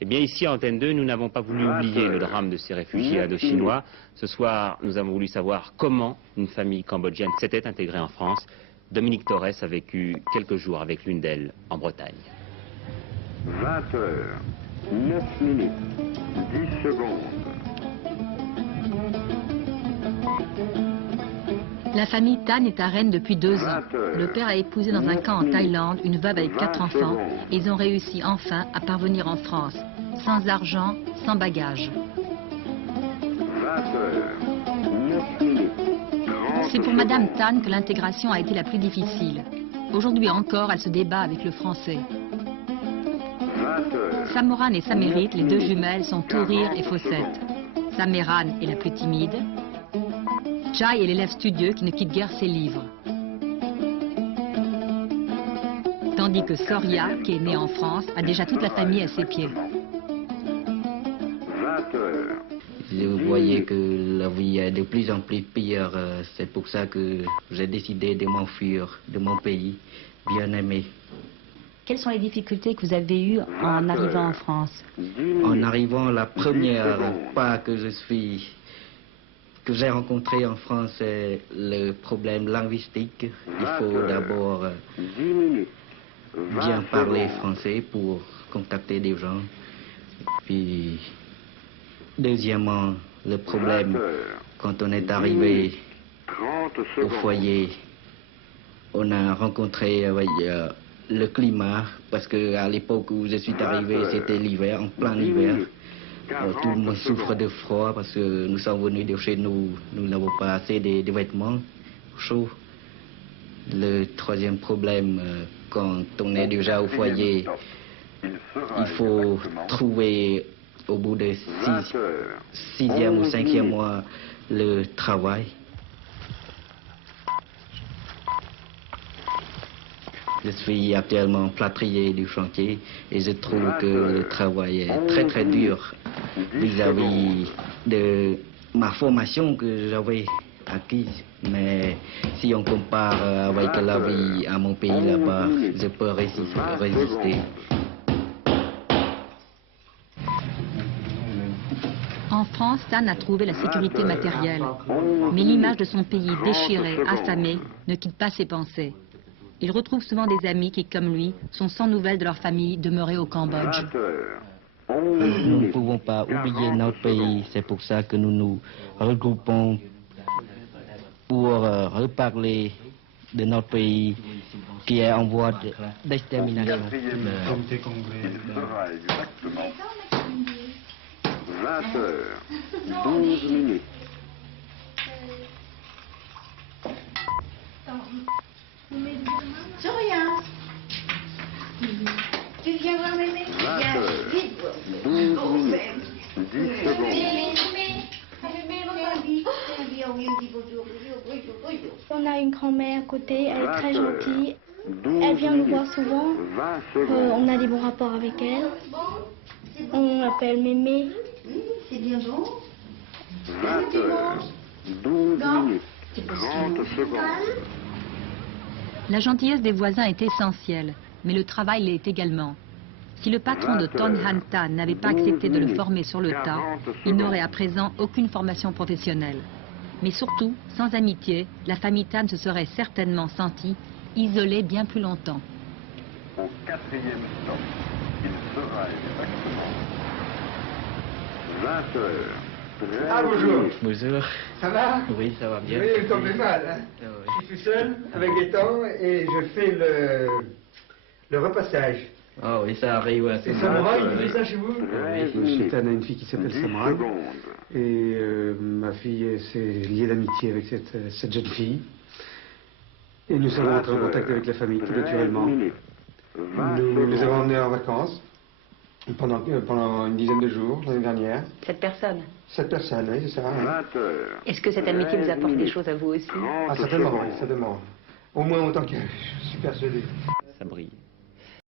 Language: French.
Eh bien ici à Antenne 2, nous n'avons pas voulu oublier le drame de ces réfugiés indochinois. Ce soir, nous avons voulu savoir comment une famille cambodgienne s'était intégrée en France. Dominique Torres a vécu quelques jours avec l'une d'elles en Bretagne. 20h, 9 minutes, 10 secondes. La famille Tan est à Rennes depuis 2 ans. Le père a épousé dans un camp en Thaïlande une veuve avec 4 enfants et ils ont réussi enfin à parvenir en France, sans argent, sans bagages. 20h, 9 minutes. C'est pour Madame Tan que l'intégration a été la plus difficile. Aujourd'hui encore, elle se débat avec le français. 20h. Samoran et Samérit, les 2 jumelles, sont tout rire et faussette. Saméran est la plus timide. Chai est l'élève studieux qui ne quitte guère ses livres. Tandis que Soria, qui est née en France, a déjà toute la famille à ses pieds. 20h. Je voyais que la vie est de plus en plus pire. C'est pour ça que j'ai décidé de m'enfuir de mon pays bien aimé. Quelles sont les difficultés que vous avez eues en arrivant en France? En arrivant, la première pas que j'ai rencontré en France, c'est le problème linguistique. Il faut d'abord 10 minutes. bien parler français pour contacter des gens. Puis, deuxièmement, le problème, quand on est arrivé 30 au secondes. foyer, on a rencontré le climat, parce qu'à l'époque où je suis arrivé, c'était l'hiver, en plein hiver. Tout le monde souffre de froid parce que nous sommes venus de chez nous, nous n'avons pas assez de vêtements chauds. Le troisième problème, quand on est déjà au foyer, il faut trouver au bout de 6e ou 5e mois le travail. Je suis actuellement plâtrier du chantier et je trouve que le travail est très très dur vis-à-vis de ma formation que j'avais acquise. Mais si on compare avec la vie à mon pays là-bas, je peux résister. En France, Tan a trouvé la sécurité matérielle. Mais l'image de son pays déchiré, affamé, ne quitte pas ses pensées. Il retrouve souvent des amis qui, comme lui, sont sans nouvelles de leur famille demeurée au Cambodge. 20h, Nous ne pouvons pas oublier notre pays, c'est pour ça que nous nous regroupons pour reparler de notre pays qui est en voie d'extermination. il sera exactement 20h, 12 minutes. C'est rien. Tu viens voir mémé? 20h, Vite. 12 minutes, 10 secondes. On a une grand-mère à côté, elle est très 20h, gentille. 12 Elle vient nous minutes, voir souvent. 20 secondes. On a des bons rapports avec elle. On l'appelle Mémé. C'est bien bon. 20h, 12 minutes, 30 secondes. La gentillesse des voisins est essentielle, mais le travail l'est également. Si le patron de Ton Han Tan n'avait pas accepté de le former sur le tas, il n'aurait à présent aucune formation professionnelle. Mais surtout, sans amitié, la famille Tan se serait certainement sentie isolée bien plus longtemps. Au 4e stop, il sera exactement 20h. Ah, bonjour. Bonjour. Ça va? Oui, ça va bien. Oui, vous tombez mal, hein? Ah ouais. Je suis tout seul, avec des temps, et je fais le repassage. Ah oui, ça arrive. Ouais, C'est Samouraï qui fait ça chez vous? Monsieur Tan a une fille qui s'appelle Samouraï. Et ma fille s'est liée d'amitié avec cette jeune fille. Et nous sommes rentrés en contact avec la famille tout naturellement. Nous les avons emmenés en vacances pendant une dizaine de jours l'année dernière. Cette personne, 7 personnes, oui, c'est ça. Hein. 20h. est-ce que cette amitié vous apporte des choses à vous aussi? Ah, certainement, oui, certainement. Au moins autant que je suis persuadé. Ça brille.